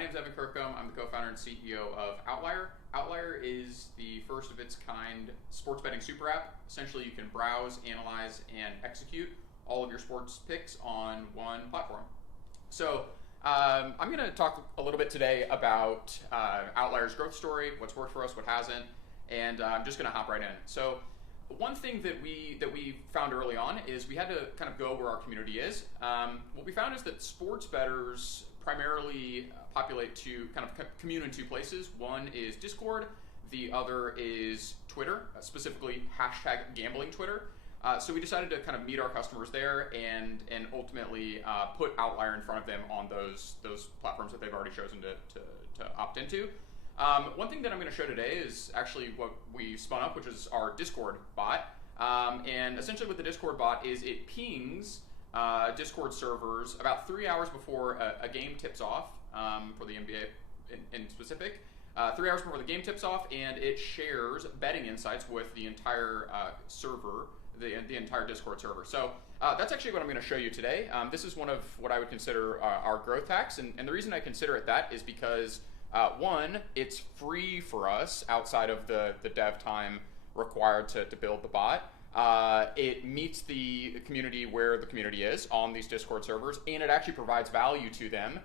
name's Evan Kirkcomb. I'm the co-founder and CEO of Outlier. Outlier is the first of its kind sports betting super app. Essentially, you can browse, analyze, and execute all of your sports picks on one platform. So I'm going to talk a little bit today about Outlier's growth story, what's worked for us, what hasn't, and I'm just going to hop right in. So one thing that we found early on is we had to kind of go where our community is. What we found is that sports bettors primarily populate commune in two places. One is Discord, the other is Twitter, specifically #gambling Twitter. So we decided to kind of meet our customers there and ultimately put Outlier in front of them on those platforms that they've already chosen to opt into. One thing that I'm going to show today is actually what we spun up, which is our Discord bot. And essentially what the Discord bot is, it pings Discord servers about 3 hours before a game tips off, for the NBA in specific. 3 hours before the game tips off, and it shares betting insights with the entire server, the entire Discord server. So that's actually what I'm going to show you today. This is one of what I would consider our growth hacks, and the reason I consider it that is because one, it's free for us outside of the dev time required to build the bot. It meets the community where the community is on these Discord servers, and it actually provides value to them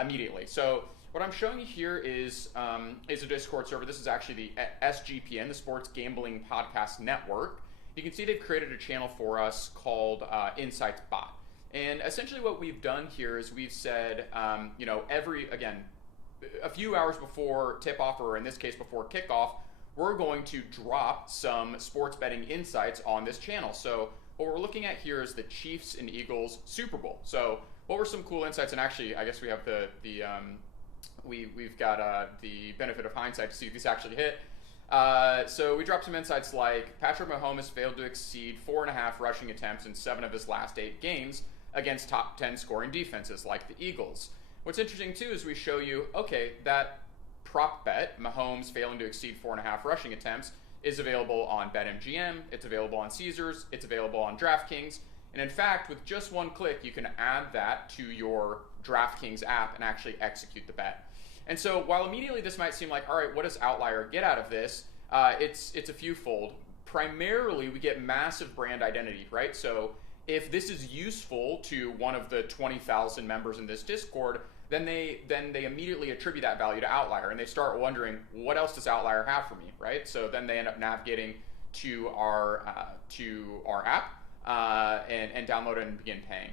immediately. So what I'm showing you here is a Discord server. This is actually the SGPN, the Sports Gambling Podcast Network. You can see they've created a channel for us called Insights Bot. And essentially what we've done here is we've said, a few hours before tip-off, or in this case before kickoff, we're going to drop some sports betting insights on this channel. So what we're looking at here is the Chiefs and Eagles Super Bowl. So what were some cool insights? And actually, I guess we have we've got the benefit of hindsight to see if these actually hit. So we dropped some insights like Patrick Mahomes failed to exceed 4.5 rushing attempts in 7 of his last 8 games against top 10 scoring defenses like the Eagles. What's interesting too is we show you, okay, that prop bet, Mahomes failing to exceed 4.5 rushing attempts, is available on BetMGM, it's available on Caesars, it's available on DraftKings, and in fact, with just one click, you can add that to your DraftKings app and actually execute the bet. And so while immediately this might seem like, all right, what does Outlier get out of this? It's a few-fold. Primarily, we get massive brand identity, right? So if this is useful to one of the 20,000 members in this Discord, then they immediately attribute that value to Outlier, and they start wondering, what else does Outlier have for me, right? So then they end up navigating to our app and download it and begin paying.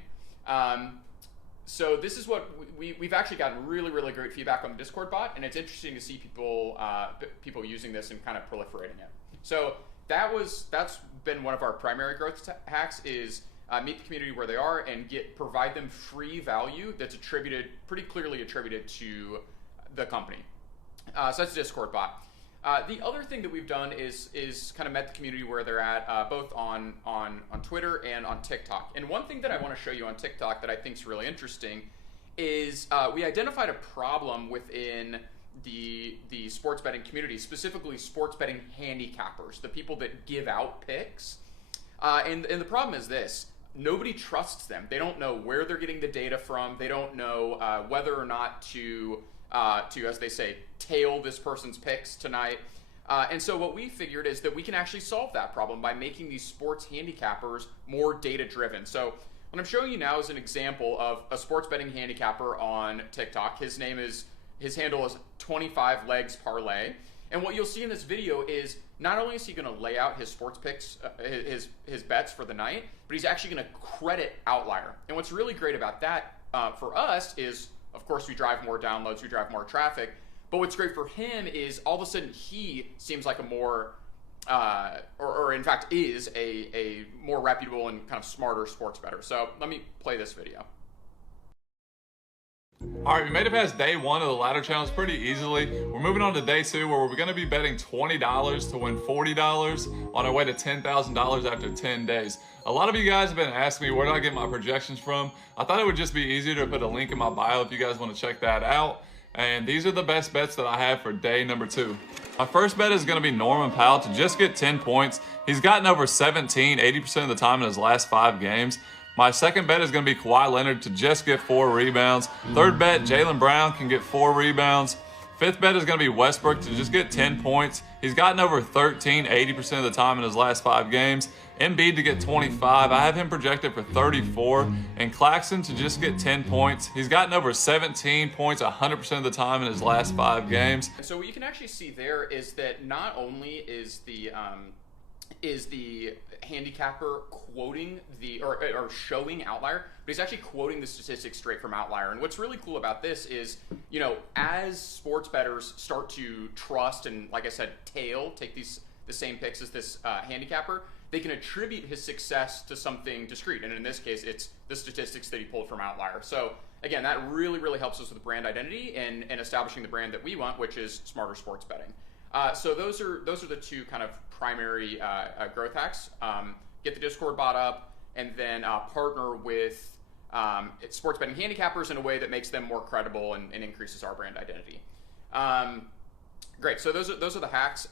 So this is what we've actually gotten really great feedback on the Discord bot, and it's interesting to see people using this and kind of proliferating it. So that's been one of our primary growth hacks is meet the community where they are and provide them free value that's pretty clearly attributed to the company. So that's the Discord bot. The other thing that we've done is kind of met the community where they're at, both on Twitter and on TikTok. And one thing that I want to show you on TikTok that I think is really interesting is we identified a problem within the sports betting community, specifically sports betting handicappers, the people that give out picks. And the problem is this. Nobody trusts them. They don't know where they're getting the data from. They don't know whether or not to, as they say, tail this person's picks tonight. And so what we figured is that we can actually solve that problem by making these sports handicappers more data-driven. So what I'm showing you now is an example of a sports betting handicapper on TikTok. His handle is 25 Legs Parlay. And what you'll see in this video is not only is he going to lay out his sports picks, his bets for the night, but he's actually going to credit Outlier. And what's really great about that for us is, of course, we drive more downloads, we drive more traffic. But what's great for him is all of a sudden he seems like a more, or in fact is a more reputable and kind of smarter sports bettor. So let me play this video. All right, we made it past day 1 of the ladder challenge pretty easily. We're moving on to day 2 where we're gonna be betting $20 to win $40 on our way to $10,000 after 10 days. A lot of you guys have been asking me where do I get my projections from. I thought it would just be easier to put a link in my bio if you guys wanna check that out. And these are the best bets that I have for day number 2. My first bet is gonna be Norman Powell to just get 10 points. He's gotten over 17, 80% of the time in his last 5 games. My second bet is going to be Kawhi Leonard to just get 4 rebounds. Third bet, Jaylen Brown can get 4 rebounds. Fifth bet is going to be Westbrook to just get 10 points. He's gotten over 13 80% of the time in his last 5 games. Embiid to get 25. I have him projected for 34. And Claxton to just get 10 points. He's gotten over 17 points 100% of the time in his last 5 games. So what you can actually see there is that not only is the handicapper quoting or showing Outlier, but he's actually quoting the statistics straight from Outlier. And what's really cool about this is, as sports bettors start to trust and, like I said, take the same picks as this handicapper, they can attribute his success to something discrete. And in this case, it's the statistics that he pulled from Outlier. So again, that really, really helps us with brand identity and establishing the brand that we want, which is smarter sports betting. So those are the 2 kind of primary growth hacks. Get the Discord bot up, and then partner with sports betting handicappers in a way that makes them more credible and increases our brand identity. Great. So those are the hacks.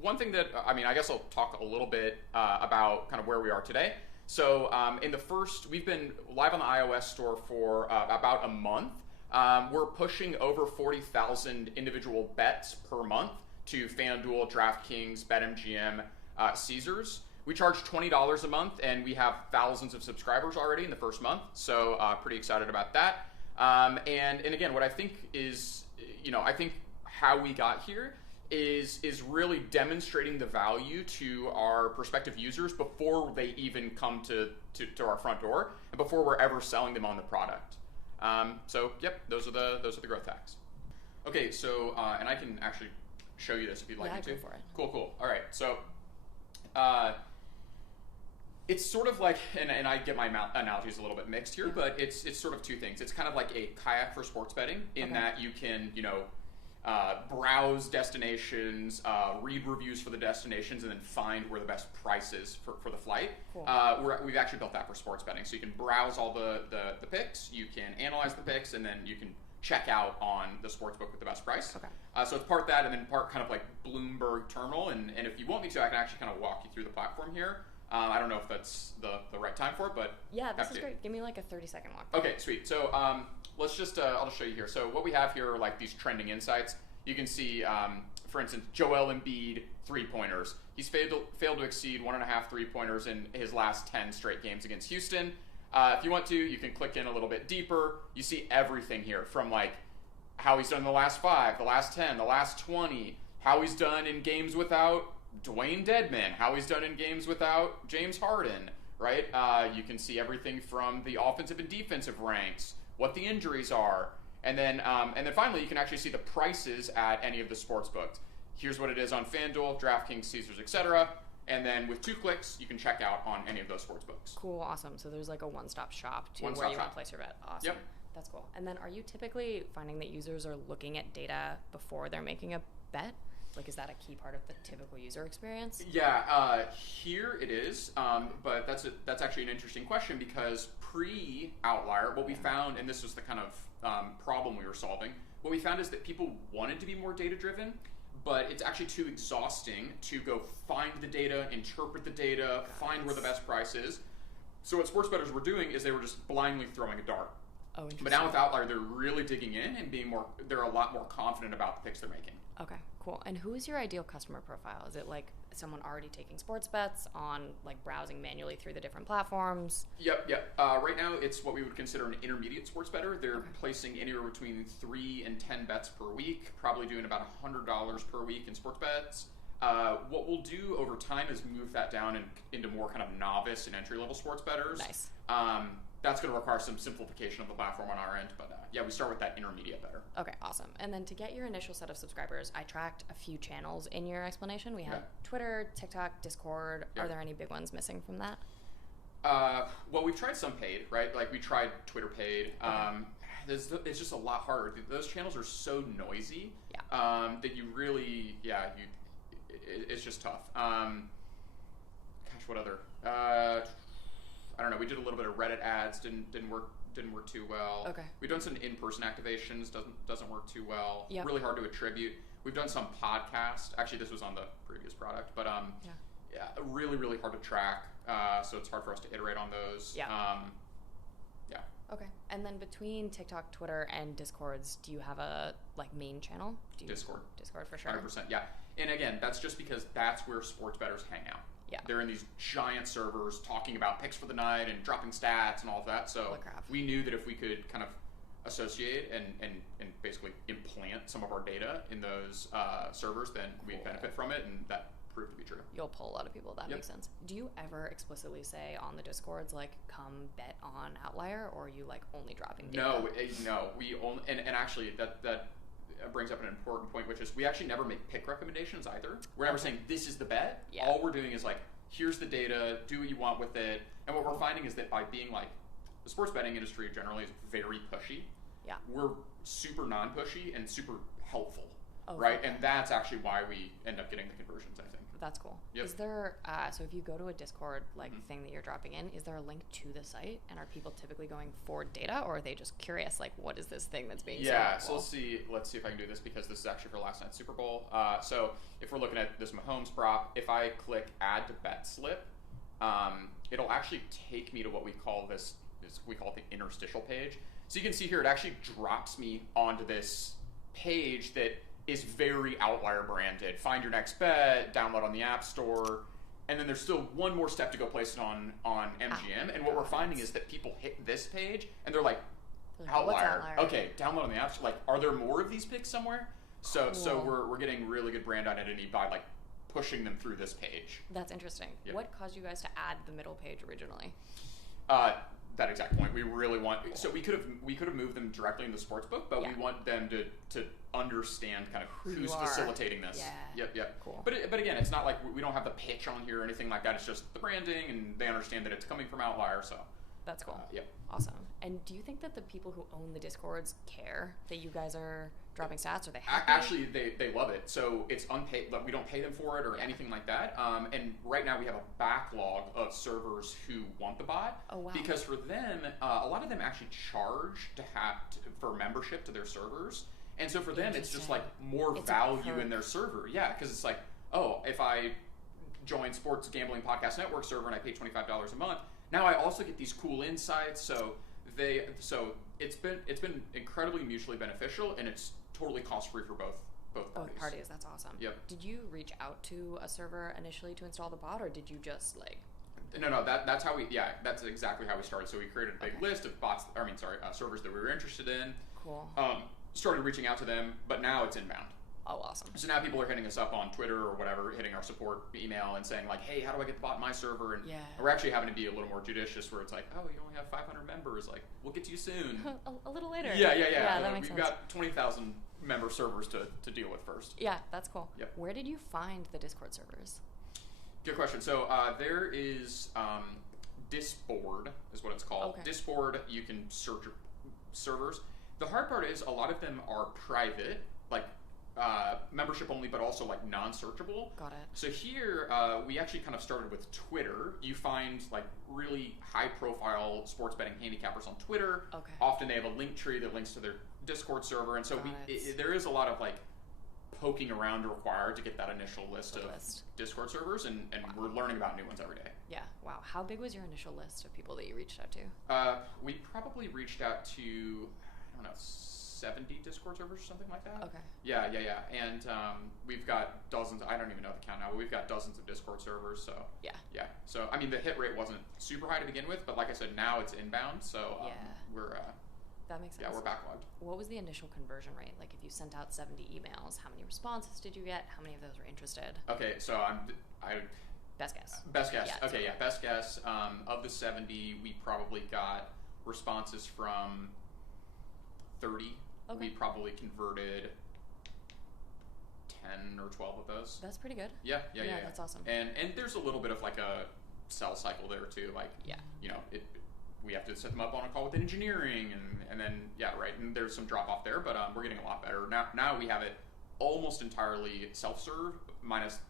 One thing that I guess I'll talk a little bit about kind of where we are today. So we've been live on the iOS store for about a month. We're pushing over 40,000 individual bets per month to FanDuel, DraftKings, BetMGM, Caesars. We charge $20 a month, and we have thousands of subscribers already in the first month. So pretty excited about that. And again, what I think is, I think how we got here is really demonstrating the value to our prospective users before they even come to our front door and before we're ever selling them on the product. So yep, those are the growth hacks. Okay, so and I can actually show you this if you'd like me to. Go for it. Cool. All right, so it's sort of like, and I get my analogies a little bit mixed here, but it's sort of 2 things. It's kind of like a kayak for sports betting in that you can browse destinations, read reviews for the destinations, and then find where the best price is for the flight. Cool. We've actually built that for sports betting. So you can browse all the picks, you can analyze the picks, and then you can check out on the sportsbook with the best price. Okay. So it's part that, and then part kind of like Bloomberg terminal. And if you want me to, I can actually kind of walk you through the platform here. I don't know if that's the right time for it, but yeah, this is great. Give me like a 30-second walk. Okay, sweet. So let's just I'll just show you here. So what we have here are like these trending insights. You can see, for instance, Joel Embiid 3-pointers. He's failed to exceed 1.5 3-pointers in his last 10 straight games against Houston. If you want to, you can click in a little bit deeper. You see everything here from like how he's done in the last 5, the last 10, the last 20, how he's done in games without Dwayne Dedman, how he's done in games without James Harden, right? You can see everything from the offensive and defensive ranks, what the injuries are, and then finally you can actually see the prices at any of the sports books. Here's what it is on FanDuel, DraftKings, Caesars, etc. And then with 2 clicks, you can check out on any of those sports books. Cool, awesome. So there's like a one-stop shop to where you want to place your bet. Awesome. Yep. That's cool. And then are you typically finding that users are looking at data before they're making a bet? Like, is that a key part of the typical user experience? Yeah, here it is. But that's actually an interesting question because pre-Outlier, what we found, and this was the kind of problem we were solving, what we found is that people wanted to be more data-driven, but it's actually too exhausting to go find the data, interpret the data, find where the best price is. So what sports bettors were doing is they were just blindly throwing a dart. Oh, interesting. But now with Outlier, they're really digging in and they're a lot more confident about the picks they're making. Okay, cool. And who is your ideal customer profile? Is it like someone already taking sports bets on like browsing manually through the different platforms? Yep. Right now, it's what we would consider an intermediate sports bettor. They're placing anywhere between 3 and 10 bets per week, probably doing about $100 per week in sports bets. What we'll do over time is move that down into more kind of novice and entry-level sports bettors. Nice. That's going to require some simplification of the platform on our end, but yeah, we start with that intermediate bettor. Okay, awesome. And then to get your initial set of subscribers, I tracked a few channels in your explanation. We had Twitter, TikTok, Discord. Are there any big ones missing from that? Well, we've tried some paid, right? Like we tried Twitter paid. It's just a lot harder. Those channels are so noisy that you really, it's just tough. Gosh, what other? I don't know. We did a little bit of Reddit ads. Didn't work too well. Okay. We've done some in-person activations. Doesn't work too well. Yep. Really hard to attribute. We've done some podcast. Actually, this was on the previous product, but Yeah, really, really hard to track. So it's hard for us to iterate on those. Yeah. Yeah. Okay. And then between TikTok, Twitter, and Discords, do you have a main channel? Discord. Discord for sure. 100%. Yeah. And again, that's just because that's where sports bettors hang out. Yeah. They're in these giant servers talking about picks for the night and dropping stats and all of that. So we knew that if we could kind of associate and basically implant some of our data in those servers, then we'd benefit from it, and that proved to be true. You'll pull a lot of people. That makes sense. Do you ever explicitly say on the Discords, come bet on Outlier, or are you only dropping data? No. We only and actually that brings up an important point, which is we actually never make pick recommendations either. We're never saying this is the bet. Yeah. All we're doing is here's the data, do what you want with it. And what we're finding is that by being the sports betting industry generally is very pushy. Yeah. We're super non-pushy and super helpful. Oh, right? Okay. And that's actually why we end up getting the conversions, I think. That's cool. Yep. Is there, so if you go to a Discord thing that you're dropping in, is there a link to the site? And are people typically going for data, or are they just curious, what is this thing that's being sold? So let's see if I can do this, because this is actually for last night's Super Bowl. So if we're looking at this Mahomes prop, if I click add to bet slip, it'll actually take me to what we call we call it the interstitial page. So you can see here, it actually drops me onto this page that is very Outlier branded. Find your next bet, download on the App Store, and then there's still one more step to go place it on MGM. And what we're finding is that people hit this page and they're like, Outlier. Okay, download on the App Store. Are there more of these picks somewhere? So we're getting really good brand identity by pushing them through this page. That's interesting. Yep. What caused you guys to add the middle page originally? That exact point. We really want. So we could have moved them directly in the sportsbook, but we want them to understand kind of who's facilitating this. Yeah. Yep. Cool. But again, it's not like we don't have the pitch on here or anything like that. It's just the branding, and they understand that it's coming from Outlier. So that's cool. Yep. Awesome. And do you think that the people who own the Discords care that you guys are dropping stats? Are they happy? Actually, they love it. So it's unpaid. We don't pay them for it or anything like that. And right now we have a backlog of servers who want the bot. Oh, wow. Because for them, a lot of them actually charge for membership to their servers. And so for them, it's just more value in their server. Yeah, because it's if I join Sports Gambling Podcast Network server and I pay $25 a month, now I also get these cool insights. So it's been incredibly mutually beneficial, and it's totally cost free for both parties. That's awesome. Yep. Did you reach out to a server initially to install the bot, or did you just No, that's how that's exactly how we started. So we created a big list of servers that we were interested in. Cool. Started reaching out to them, but now it's inbound. Oh, awesome. So now people are hitting us up on Twitter or whatever, hitting our support email and saying hey, how do I get the bot in my server? And we're actually having to be a little more judicious, where it's oh, you only have 500 members. We'll get to you soon. a little later. Yeah. That makes sense. We've got 20,000 member servers to deal with first. Yeah, that's cool. Yep. Where did you find the Discord servers? Good question. So there is Disboard is what it's called. Okay. Disboard, you can search servers. The hard part is a lot of them are private, membership only, but also non-searchable. Got it. So here we actually kind of started with Twitter. You find really high-profile sports betting handicappers on Twitter. Okay. Often they have a link tree that links to their Discord server, and so there is a lot of poking around required to get that initial list of Discord servers, and we're learning about new ones every day. Yeah. Wow. How big was your initial list of people that you reached out to? We probably reached out to 70 Discord servers or something like that. Okay. Yeah. And we've got dozens. I don't even know the count now, but we've got dozens of Discord servers. So yeah. So the hit rate wasn't super high to begin with, but like I said, now it's inbound. So we're that makes sense. Yeah, we're backlogged. What was the initial conversion rate? If you sent out 70 emails, how many responses did you get? How many of those were interested? Okay, so best guess. Best guess. Yeah, okay, best guess. Of the 70, we probably got responses from 30. Okay. We probably converted 10 or 12 of those. That's pretty good. Yeah. That's awesome. And there's a little bit of a sell cycle there too. We have to set them up on a call with engineering, and then and there's some drop off there, but we're getting a lot better now. We have it almost entirely self-serve, minus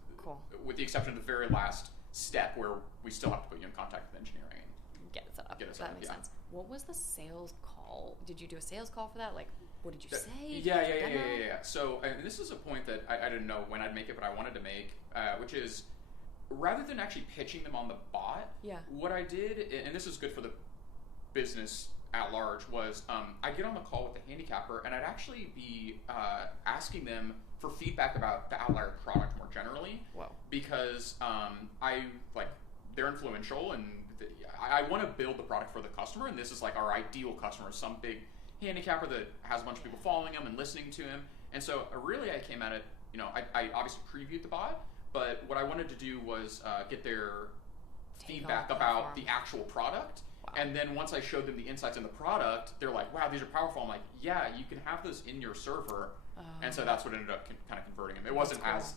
with the exception of the very last step where we still have to put you in contact with engineering and get it set up. That makes sense. What was the sales call? Did you do a sales call for that? What did you say? Yeah. So and this is a point that I didn't know when I'd make it, but I wanted to make, which is rather than actually pitching them on the bot, what I did, and this is good for the business at large, was I'd get on the call with the handicapper, and I'd actually be asking them for feedback about the Outlier product more generally. Wow. Because they're influential, and I want to build the product for the customer, and this is like our ideal customer, some big handicapper that has a bunch of people following him and listening to him. And so really I came at it, I obviously previewed the bot, but what I wanted to do was get their feedback about the actual product. Wow. And then once I showed them the insights in the product, they're like, wow, these are powerful. I'm like, yeah, you can have those in your server. And so that's what ended up kind of converting them. It wasn't as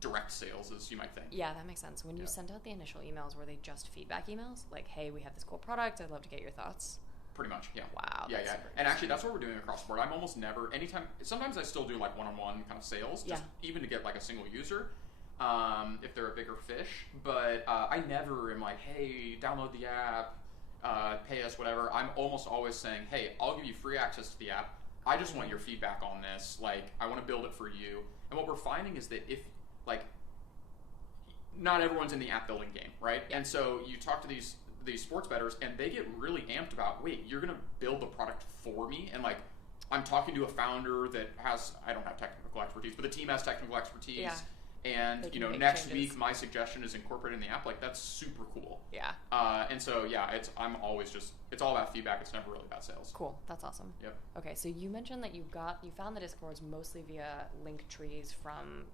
direct sales as you might think. Yeah, that makes sense. When you sent out the initial emails, were they just feedback emails? Like, hey, we have this cool product, I'd love to get your thoughts? Pretty much, yeah. Wow. Yeah. And actually, that's what we're doing across the board. I'm almost never, sometimes I still do like one-on-one kind of sales, just even to get like a single user, if they're a bigger fish. But I never am like, hey, download the app, pay us, whatever. I'm almost always saying, hey, I'll give you free access to the app. I just want your feedback on this. Like, I want to build it for you. And what we're finding is that if, not everyone's in the app building game, right? Yeah. And so you talk to these sports bettors, and they get really amped about, wait, you're going to build the product for me? And I'm talking to a founder that has, I don't have technical expertise, but the team has technical expertise. Yeah. And, next week my suggestion is incorporated in the app. That's super cool. Yeah. And so, I'm always it's all about feedback. It's never really about sales. Cool. That's awesome. Yep. Okay, so you mentioned that you found the Discords mostly via link trees from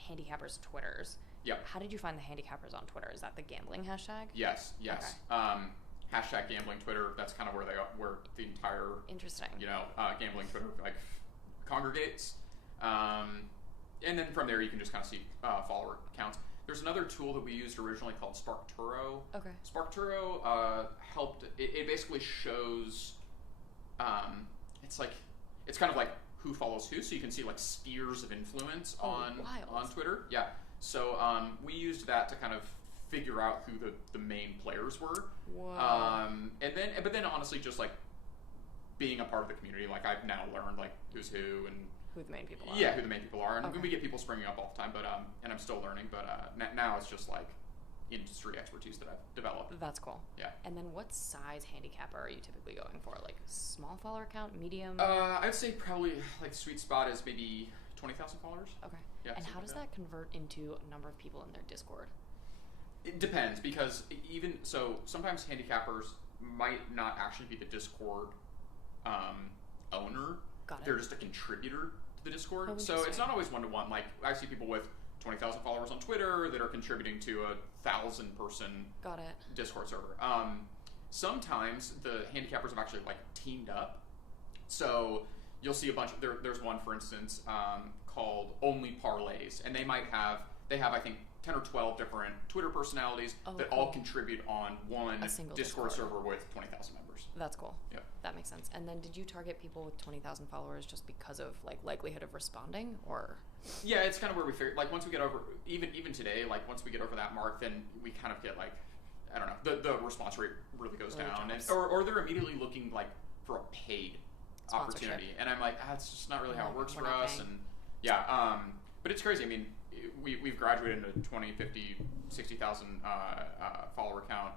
handicappers' Twitters. Yep. How did you find the handicappers on Twitter? Is that the gambling hashtag? Yes. Okay. Hashtag gambling Twitter. That's kind of where where the entire gambling Twitter congregates. And then from there you can just kind of see follower counts. There's another tool that we used originally called SparkTuro. Okay. SparkTuro helped. It basically shows. It's kind of like who follows who, so you can see like spheres of influence on Twitter. Yeah. So we used that to kind of figure out who the main players were. Wow. But then honestly, just like being a part of the community, I've now learned who's who and who the main people are. Yeah, who the main people are, and we get people springing up all the time. But and I'm still learning. But now it's just industry expertise that I've developed. That's cool. Yeah. And then what size handicapper are you typically going for? Small follower count, medium? I'd say probably sweet spot is maybe 20,000 followers. Okay. Yeah, and how does that convert into a number of people in their Discord? It depends, because sometimes handicappers might not actually be the Discord owner. Got it. They're just a contributor to the Discord. So it's not always one-to-one. I see people with 20,000 followers on Twitter that are contributing to a 1,000-person Discord server. Sometimes the handicappers have actually teamed up. So you'll see a bunch of there's one, for instance, called Only Parlays, and they have I think 10 or 12 different Twitter personalities that all contribute on one Discord server with 20,000 members. That's cool. Yeah. That makes sense. And then did you target people with 20,000 followers just because of likelihood of responding, or? Yeah, it's kind of where we figure once we get over even today, once we get over that mark, then we kind of get I don't know, the response rate really goes down, or they're immediately looking for a paid opportunity, and I'm that's just not really how it works for us, and but it's crazy. I mean, we've graduated into 20, 50, 60,000 follower count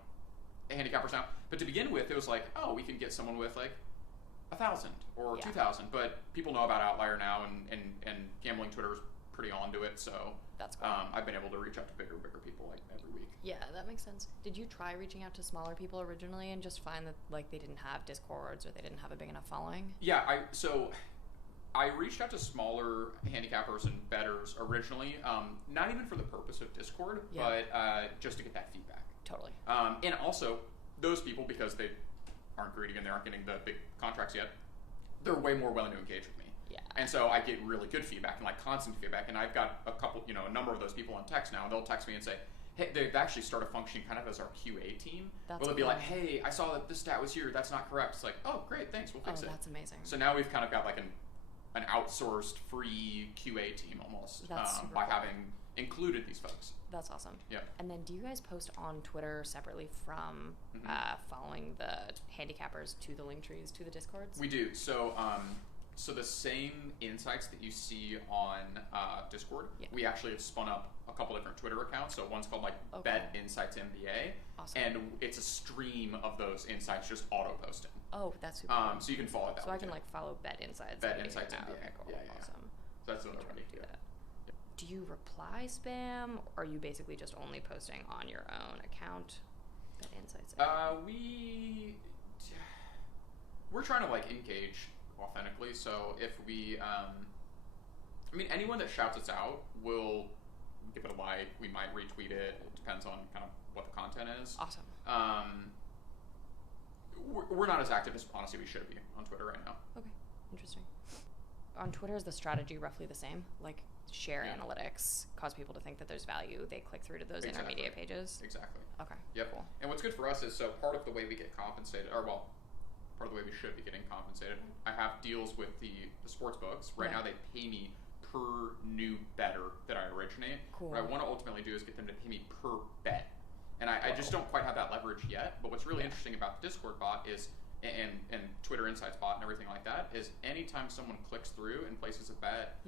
handicappers now, but to begin with, it was we can get someone with 1,000 or 2,000, but people know about Outlier now, and gambling Twitter is pretty onto it, so that's cool. I've been able to reach out to bigger people every week. Yeah, that makes sense. Did you try reaching out to smaller people originally and just find that they didn't have Discords or they didn't have a big enough following? Yeah, I reached out to smaller handicappers and bettors originally, not even for the purpose of Discord, but just to get that feedback. Totally. And also, those people, because they aren't greedy and they aren't getting the big contracts yet, they're way more willing to engage with me. Yeah. And so I get really good feedback and constant feedback, and I've got a number of those people on text now. They'll text me and say, hey, they've actually started functioning kind of as our QA team. Where they'll be like, hey, I saw that this stat was here, that's not correct. It's oh, great, thanks, we'll fix it. Oh, that's amazing. So now we've kind of got an outsourced free QA team almost by having included these folks. That's awesome. Yeah. And then do you guys post on Twitter separately from following the handicappers to the link trees to the Discords? We do. So So the same insights that you see on Discord, we actually have spun up a couple different Twitter accounts. So one's called like Bet Insights NBA, and it's a stream of those insights just auto posting. Oh, that's super cool. So you can follow that. So I can like follow Bet Insights. Bet Insights NBA. Okay, cool. Awesome. So that's another way to do that. Do you reply spam, or are you basically just only posting on your own account? Bet Insights. We're trying to like engage authentically. So if we, anyone that shouts us out, we'll give it a like. We might retweet it. It depends on kind of what the content is. Awesome. We're not as active as honestly we should be on Twitter right now. Okay, interesting. On Twitter, is the strategy roughly the same? Like share analytics, cause people to think that there's value. They click through to those intermediate pages. Exactly. Okay. Yep. Cool. And what's good for us is so part of the way we get compensated, or well, part of the way we should be getting compensated. I have deals with the sports books. Right now they pay me per new better that I originate. Cool. What I want to ultimately do is get them to pay me per bet. And I just don't quite have that leverage yet. But what's really interesting about the Discord bot is, and Twitter Insights bot and everything like that, is anytime someone clicks through and places a bet,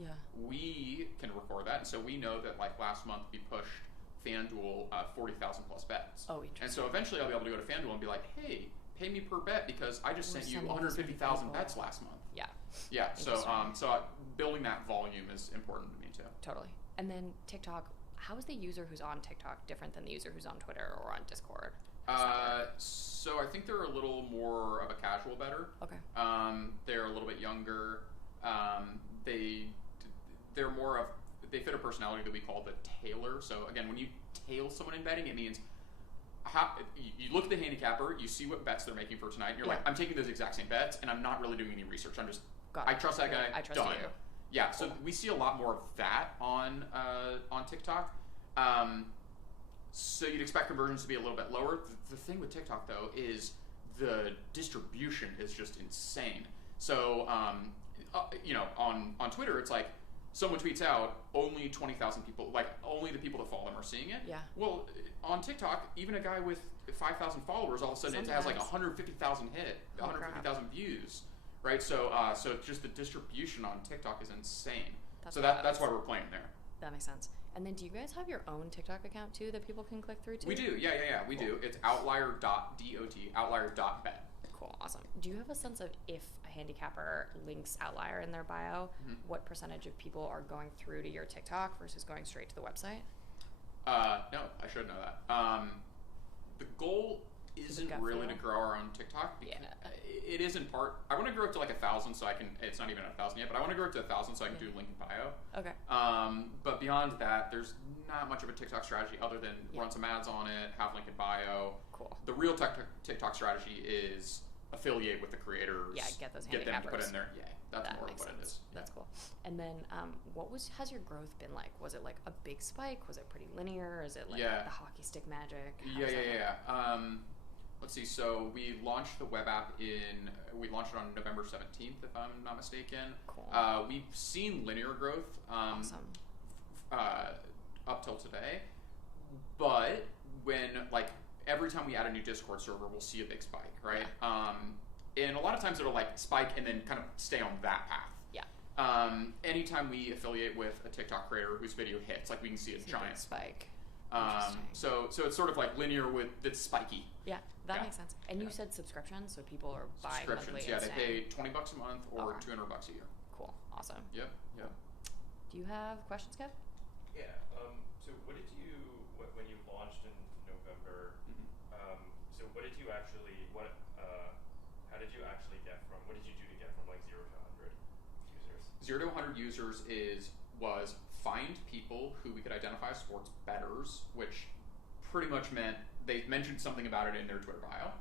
we can record that. And so we know that like last month we pushed FanDuel 40,000 plus bets. Oh, interesting. And so eventually I'll be able to go to FanDuel and be like, hey, pay me per bet because I just sent you 150,000 bets last month. Yeah. Yeah. So building that volume is important to me too. Totally. And then TikTok, how is the user who's on TikTok different than the user who's on Twitter or on Discord? So I think they're a little more of a casual bettor. Okay. They're a little bit younger. They're more of, they fit a personality that we call the tailer. So again, when you tail someone in betting, it means you look at the handicapper, you see what bets they're making for tonight, and you're like, I'm taking those exact same bets, and I'm not really doing any research. I'm just, I trust that guy. I trust done. you. Yeah. So we see a lot more of that on TikTok. So you'd expect conversions to be a little bit lower. The thing with TikTok though is the distribution is just insane. So on Twitter it's like someone tweets out, only 20,000 people, like only the people that follow them are seeing it. Yeah. Well, on TikTok, even a guy with 5,000 followers, all of a sudden it has like 150,000 150,000 views, right? So just the distribution on TikTok is insane. That's why we're playing there. That makes sense. And then do you guys have your own TikTok account too that people can click through to? We do, yeah, we do. It's outlier.dot, outlier.bet. Cool, awesome. Do you have a sense of if a handicapper links Outlier in their bio, what percentage of people are going through to your TikTok versus going straight to the website? No, I should know that. The goal isn't really to grow our own TikTok. It is in part. I want to grow it to like 1,000, so I can. It's not even 1,000 yet, but I want to grow it to 1,000 so I can do link in bio. Okay. But beyond that, there's not much of a TikTok strategy other than run some ads on it, have link in bio. Cool. The real TikTok strategy is affiliate with the creators. Yeah, get those get them to put in there. Yeah, that's that more makes what sense. it is. That's cool. And then, has your growth been like? Was it like a big spike? Was it pretty linear? Is it like the hockey stick magic? Let's see. So we launched the web app we launched it on November 17th, if I'm not mistaken. Cool. We've seen linear growth Awesome. Up till today, but when like every time we add a new Discord server, we'll see a big spike, right? And a lot of times it'll like spike and then kind of stay on that path. Yeah. Anytime we affiliate with a TikTok creator whose video hits, like we can see a giant spike. So it's sort of like linear with it's spiky. Yeah, that makes sense. And you said subscriptions, so people are buying monthly. Yeah, they pay $20 a month or $200 a year. Cool, awesome. Yep. Do you have questions, Kev? Yeah. So what did you when you launched in November? So what did you actually how did you actually get from? What did you do to get from like 0 to 100 users? 0 to 100 users was find people who we could identify as sports bettors, which pretty much meant they mentioned something about it in their Twitter bio,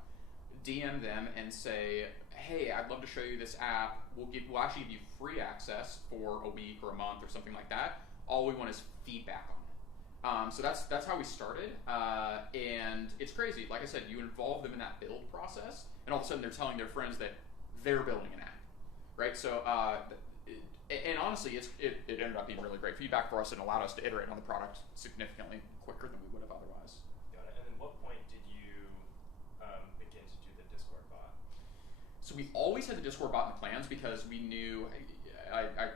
DM them and say, hey, I'd love to show you this app. We'll actually give you free access for a week or a month or something like that. All we want is feedback on it. So that's how we started. And it's crazy. Like I said, you involve them in that build process, and all of a sudden they're telling their friends that they're building an app, right? So, and honestly, it ended up being really great feedback for us and allowed us to iterate on the product significantly quicker than we would have otherwise. Got it. And then what point did you begin to do the Discord bot? So we always had the Discord bot in the plans because we knew, I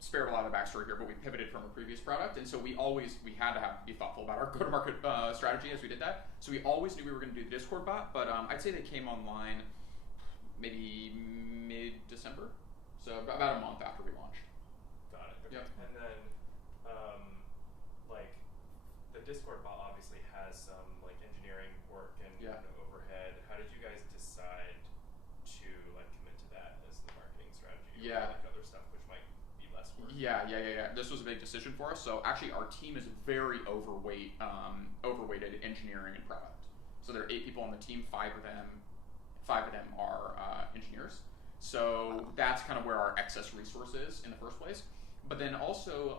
spared a lot of the backstory here, but we pivoted from a previous product, and so we had to be thoughtful about our go-to-market strategy as we did that. So we always knew we were going to do the Discord bot, but I'd say they came online maybe mid-December, so about a month after we launched. Got it. Okay. Yep. And then, like, the Discord bot obviously has some like engineering work and overhead. How did you guys decide to like commit to that as the marketing strategy? Yeah. Or like other stuff which might be less work. Yeah. This was a big decision for us. So actually, our team is very overweighted engineering and product. So there are 8 people on the team. 5 of them are engineers. So that's kind of where our excess resource is in the first place. But then also,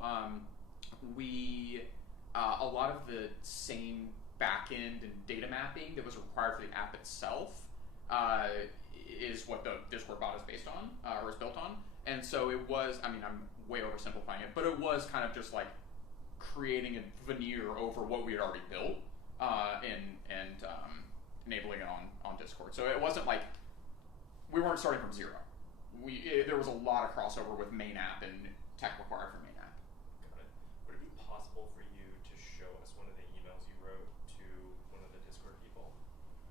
a lot of the same backend and data mapping that was required for the app itself is what the Discord bot is based on, or is built on. And so it was, I mean, I'm way oversimplifying it, but it was kind of just like creating a veneer over what we had already built and enabling it on Discord. So it wasn't like, we weren't starting from zero. There was a lot of crossover with main app and tech required for main app. Got it. Would it be possible for you to show us one of the emails you wrote to one of the Discord people?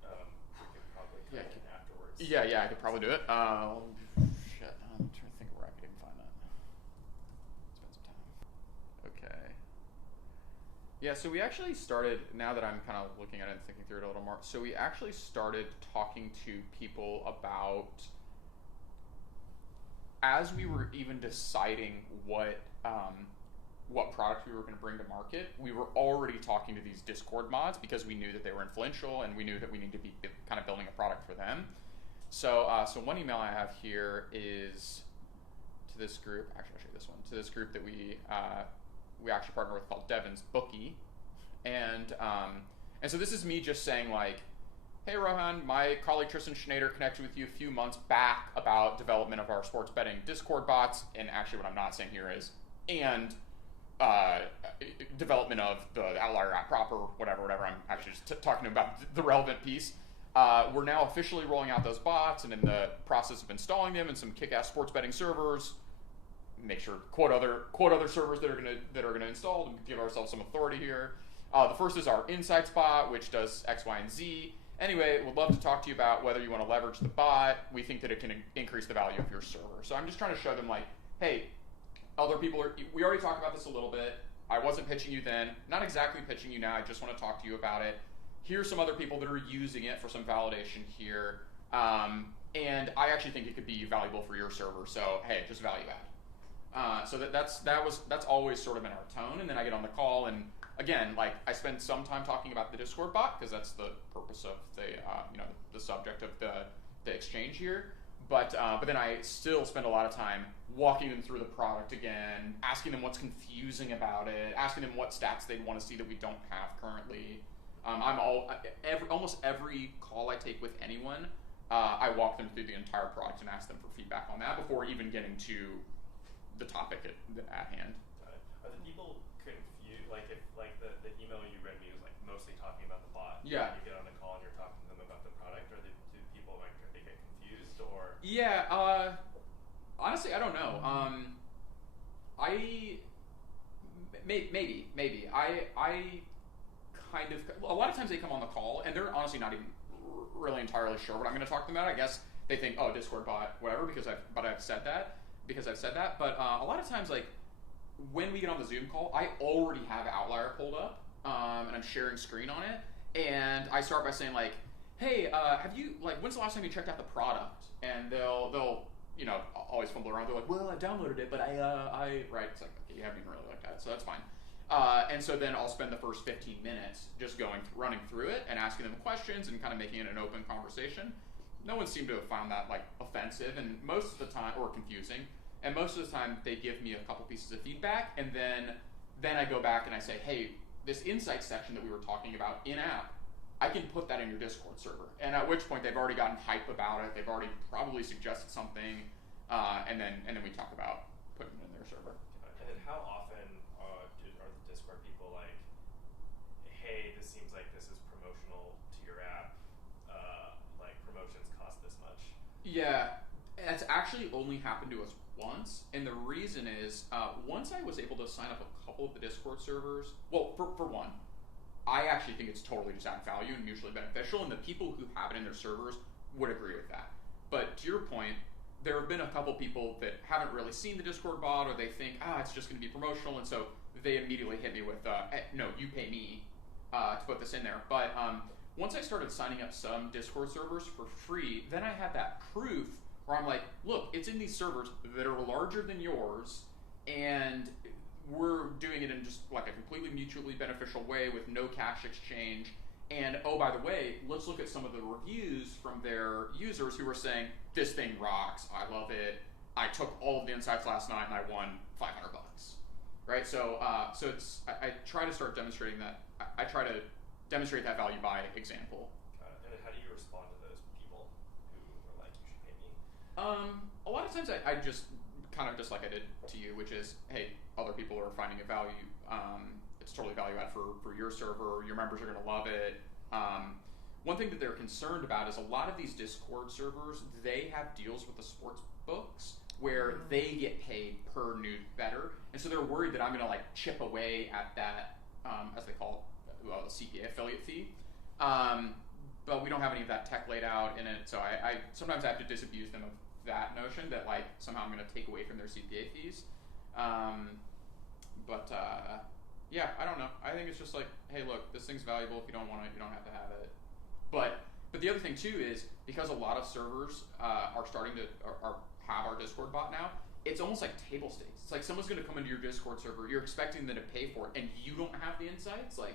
We could probably come in afterwards. Yeah, I could probably do it. Shit, I'm trying to think where I could even find that. Spend some time. Okay. Yeah, so we actually started, now that I'm kind of looking at it and thinking through it a little more, so we actually started talking to people about, as we were even deciding what product we were going to bring to market, we were already talking to these Discord mods because we knew that they were influential and we knew that we needed to be kind of building a product for them. So one email I have here is to this group. Actually, I'll show you this one. To this group that we actually partner with called Devon's Bookie, and so this is me just saying like, hey Rohan, my colleague Tristan Schneider connected with you a few months back about development of our sports betting Discord bots, and actually what I'm not saying here is, and development of the Outlier app proper, whatever. I'm actually just talking about the relevant piece. We're now officially rolling out those bots and in the process of installing them in some kick-ass sports betting servers. Make sure quote other servers that are gonna install and give ourselves some authority here. The first is our Insights bot, which does X, Y, and Z. Anyway, we'd love to talk to you about whether you want to leverage the bot. We think that it can increase the value of your server. So I'm just trying to show them like, hey, other people we already talked about this a little bit. I wasn't pitching you then, not exactly pitching you now. I just want to talk to you about it. Here's some other people that are using it for some validation here. And I actually think it could be valuable for your server. So hey, just value add. So that's always sort of in our tone. And then I get on the call and again, like I spend some time talking about the Discord bot because that's the purpose of the subject of the exchange here. But then I still spend a lot of time walking them through the product again, asking them what's confusing about it, asking them what stats they'd want to see that we don't have currently. Almost every call I take with anyone, I walk them through the entire product and ask them for feedback on that before even getting to the topic at hand. Are the people confused? Like if the email you read me was like mostly talking about the bot. Yeah. And you get on the call and you're talking to them about the product, or do people like they get confused or? Yeah. Honestly, I don't know. Maybe. I kind of, a lot of times they come on the call and they're honestly not even really entirely sure what I'm going to talk to them about. I guess they think, oh, Discord bot, whatever, because I've said that. But a lot of times, like when we get on the Zoom call, I already have Outlier pulled up and I'm sharing screen on it, and I start by saying like, hey, when's the last time you checked out the product? And they'll always fumble around. They're like, well, I downloaded it, but I right. It's like, okay, you haven't even really looked at it, so that's fine. And so then I'll spend the first 15 minutes just running through it and asking them questions and kind of making it an open conversation. No one seemed to have found that like offensive, and most of the time, or confusing. And most of the time, they give me a couple pieces of feedback, and then I go back and I say, hey, this insights section that we were talking about in app, I can put that in your Discord server. And at which point they've already gotten hype about it. They've already probably suggested something, and then we talk about putting it in their server. And then how often are the Discord people like, hey, this seems like this is promotional to your app, like promotions cost this much? Yeah, that's actually only happened to us once, and the reason is once I was able to sign up a couple of the Discord servers. Well, for one, I actually think it's totally just add value and mutually beneficial, and the people who have it in their servers would agree with that. But to your point, there have been a couple people that haven't really seen the Discord bot, or they think, it's just going to be promotional, and so they immediately hit me with, no, you pay me to put this in there. But once I started signing up some Discord servers for free, then I had that proof where I'm like, look, it's in these servers that are larger than yours, and we're doing it in just like a completely mutually beneficial way with no cash exchange. And oh, by the way, let's look at some of the reviews from their users who were saying, this thing rocks, I love it, I took all of the insights last night and I won $500. Right? So it's I try to start demonstrating that. I try to demonstrate that value by example. And how do you respond to those people who are like, you should pay me? A lot of times I just kind of just like I did to you, which is, hey, other people are finding a value. It's totally value add for your server. Your members are going to love it. One thing that they're concerned about is a lot of these Discord servers, they have deals with the sports books where they get paid per new better, and so they're worried that I'm going to like chip away at that, as they call it, the CPA affiliate fee. But we don't have any of that tech laid out in it, so I sometimes I have to disabuse them of that notion that like somehow I'm going to take away from their CPA fees. Yeah, I don't know. I think it's just like, hey, look, this thing's valuable. If you don't want it, you don't have to have it. But the other thing too is because a lot of servers are starting to have our Discord bot now. It's almost like table stakes. It's like someone's going to come into your Discord server. You're expecting them to pay for it, and you don't have the insights. Like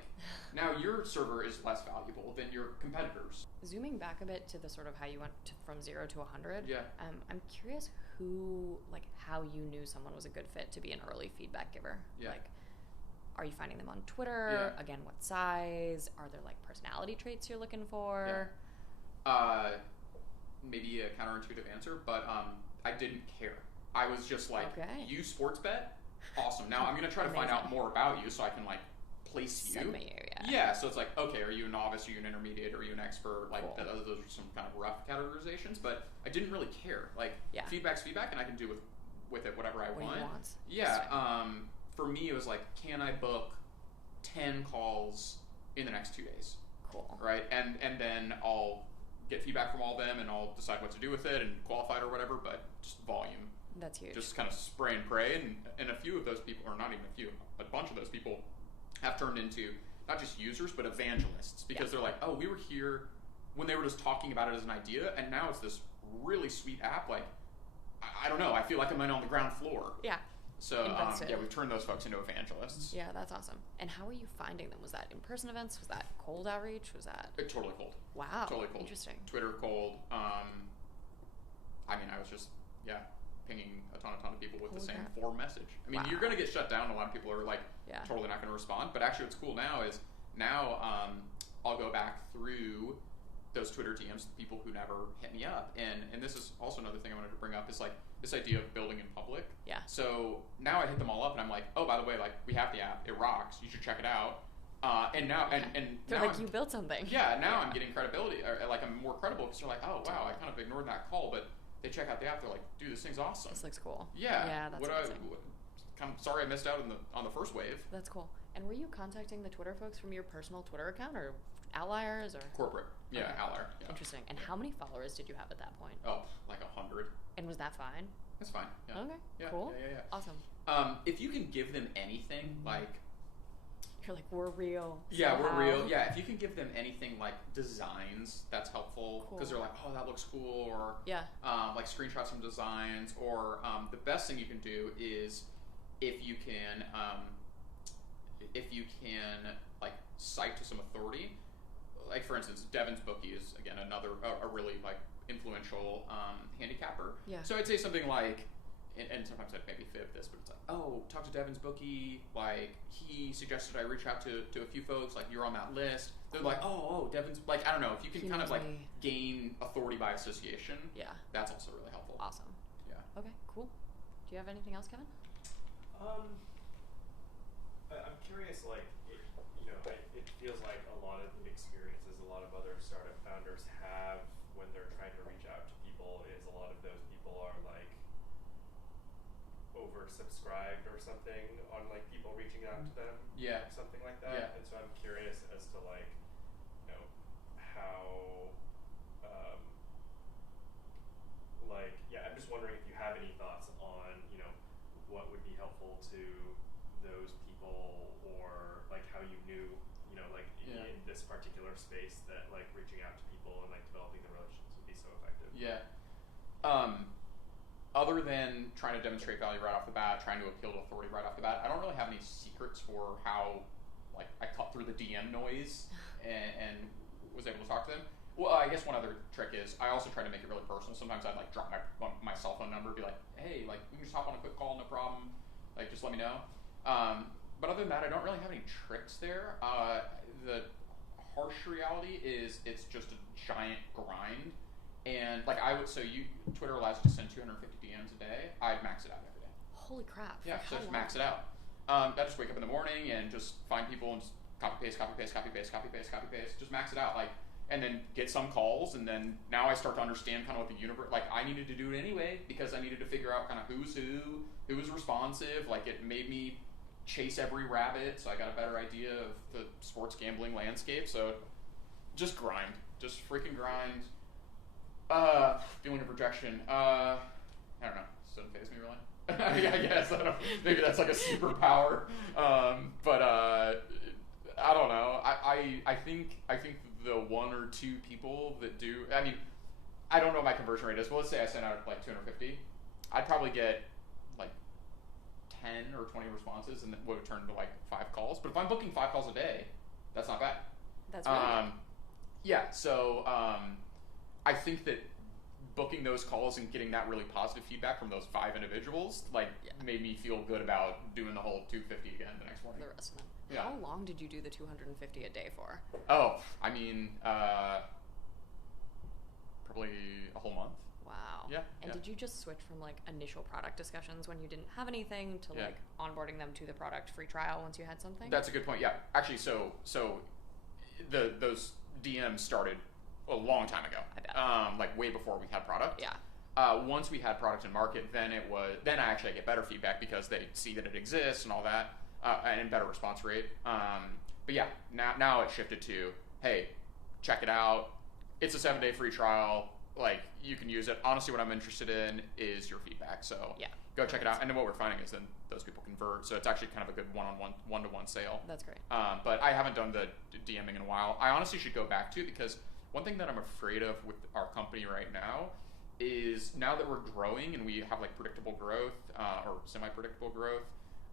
now, your server is less valuable than your competitors. Zooming back a bit to the sort of how you went from 0 to 100. Yeah. I'm curious how you knew someone was a good fit to be an early feedback giver. Yeah. Like, are you finding them on Twitter? Yeah. Again, what size? Are there like personality traits you're looking for? Yeah. Maybe a counterintuitive answer, but I didn't care. I was just like, you sports bet? Awesome. Now I'm going to try to find out more about you so I can like place you. Segment you, yeah. Yeah, so it's like, okay, are you a novice, are you an intermediate, are you an expert? Like, Cool. those are some kind of rough categorizations, but I didn't really care. Like, feedback's feedback, and I can do with it whatever I want. What you want. Yeah, for me, it was like, can I book 10 calls in the next 2 days? Cool. Right? And then I'll get feedback from all of them, and I'll decide what to do with it and qualify it or whatever, but just volume. That's huge. Just kind of spray and pray, and a few of those people, or not even a few, a bunch of those people have turned into not just users, but evangelists, because they're like, oh, we were here when they were just talking about it as an idea, and now it's this really sweet app. Like, I don't know, I feel like I'm in on the ground floor. Yeah. So, we've turned those folks into evangelists. Yeah, that's awesome. And how were you finding them? Was that in-person events? Was that cold outreach? Was that... Totally cold. Wow. Totally cold. Interesting. Twitter cold. I mean, I was just, pinging a ton of people with the same form message. I mean, you're going to get shut down. A lot of people are like, totally not going to respond. But actually what's cool now is I'll go back through those Twitter DMs to people who never hit me up. And this is also another thing I wanted to bring up is like this idea of building in public. Yeah. So now I hit them all up and I'm like, oh, by the way, like we have the app. It rocks. You should check it out. And now, and they're now like, you built something. Yeah, now I'm getting credibility, or like I'm more credible because they're like, oh wow, I kind of ignored that call, but they check out the app, they're like, dude, this thing's awesome. This looks cool. Yeah, that's amazing. I'm sorry I missed out on the first wave. That's cool. And were you contacting the Twitter folks from your personal Twitter account, or Outliers, or corporate? Yeah, okay. Outlier. Yeah. Interesting. And how many followers did you have at that point? Oh, like 100. And was that fine? That's fine. Yeah. Okay. Yeah, cool. Yeah. Awesome. If you can give them anything, like. You're like, we're real. Yeah, somehow. We're real. Yeah, if you can give them anything like designs, that's helpful because they're like, oh, that looks cool, or like screenshots from designs, or the best thing you can do is if you can like cite to some authority. Like for instance, Devin's Bookie is again another a really like influential handicapper. Yeah. So I'd say something like. And sometimes I'd maybe fib this, but it's like, oh, talk to Devin's Bookie. Like, he suggested I reach out to a few folks. Like, you're on that list. They're like, oh, Devin's... Like, I don't know. If you can kind of, like, gain authority by association, that's also really helpful. Awesome. Yeah. Okay, cool. Do you have anything else, Kevin? I'm curious, like, it feels like a lot of the experiences a lot of other startup founders have when they're trying to reach out to people people is a lot of those people are like oversubscribed or something on like people reaching out to them. Yeah. Something like that. Yeah. And so I'm curious as to like, you know, how, like, yeah, I'm just wondering if you have any thoughts on, you know, what would be helpful to those people, or like how you knew, you know, like in this particular space that like reaching out to people and like developing the relationships would be so effective. Yeah. Other than trying to demonstrate value right off the bat, trying to appeal to authority right off the bat, I don't really have any secrets for how, like, I cut through the DM noise and was able to talk to them. Well, I guess one other trick is I also try to make it really personal. Sometimes I'd like drop my cell phone number, be like, hey, like, you can just hop on a quick call, no problem. Like, just let me know. But other than that, I don't really have any tricks there. The harsh reality is it's just a giant grind. And like Twitter allows you to send 250 DMs a day. I'd max it out every day. Holy crap. Yeah, so just max it out. I just wake up in the morning and just find people and just copy paste, just max it out. Like, and then get some calls, and then now I start to understand kind of what the universe, like I needed to do it anyway because I needed to figure out kind of who's who was responsive. Like it made me chase every rabbit, so I got a better idea of the sports gambling landscape. So just grind, just freaking grind. Feeling of rejection. I don't know. This doesn't faze me really. I guess I don't. Maybe that's like a superpower. But I don't know. I think the one or two people that do. I mean, I don't know what my conversion rate is. But let's say I sent out like 250. I'd probably get like 10 or 20 responses, and then would turn to like 5 calls. But if I'm booking 5 calls a day, that's not bad. That's really good. Yeah. So. I think that booking those calls and getting that really positive feedback from those 5 individuals, made me feel good about doing the whole 250 again the next morning. The rest of them. Yeah. How long did you do the 250 a day for? Oh, I mean, probably a whole month. Wow. Yeah. And did you just switch from like initial product discussions when you didn't have anything to like onboarding them to the product free trial once you had something? That's a good point. Yeah. Actually, so those DMs started a long time ago. I bet. Like way before we had product. Yeah. Once we had product in market, then I actually get better feedback because they see that it exists and all that, and better response rate. But yeah, now it's shifted to, hey, check it out. It's a 7-day free trial. Like, you can use it. Honestly, what I'm interested in is your feedback. So go check it out. And then what we're finding is then those people convert. So it's actually kind of a good one-to-one sale. That's great. But I haven't done the DMing in a while. I honestly should go back to, because one thing that I'm afraid of with our company right now is, now that we're growing and we have like predictable growth or semi-predictable growth,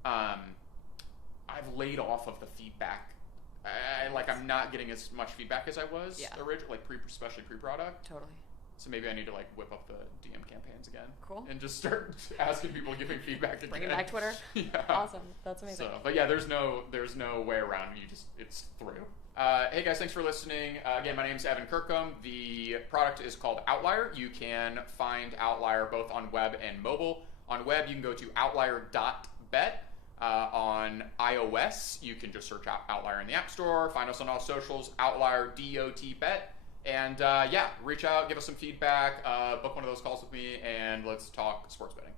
I've laid off of the feedback. I'm not getting as much feedback as I was originally, especially pre-product. Totally. So maybe I need to like whip up the DM campaigns again. Cool. And just start asking people, giving feedback again. Bringing back Twitter. Yeah. Awesome. That's amazing. So, but yeah, there's no way around. It's through. Hey guys, thanks for listening. Again, my name is Evan Kirkham. The product is called Outlier. You can find Outlier both on web and mobile. On web, you can go to outlier.bet. On iOS, you can just search out Outlier in the App Store. Find us on all socials, Outlier.bet. And reach out, give us some feedback, book one of those calls with me, and let's talk sports betting.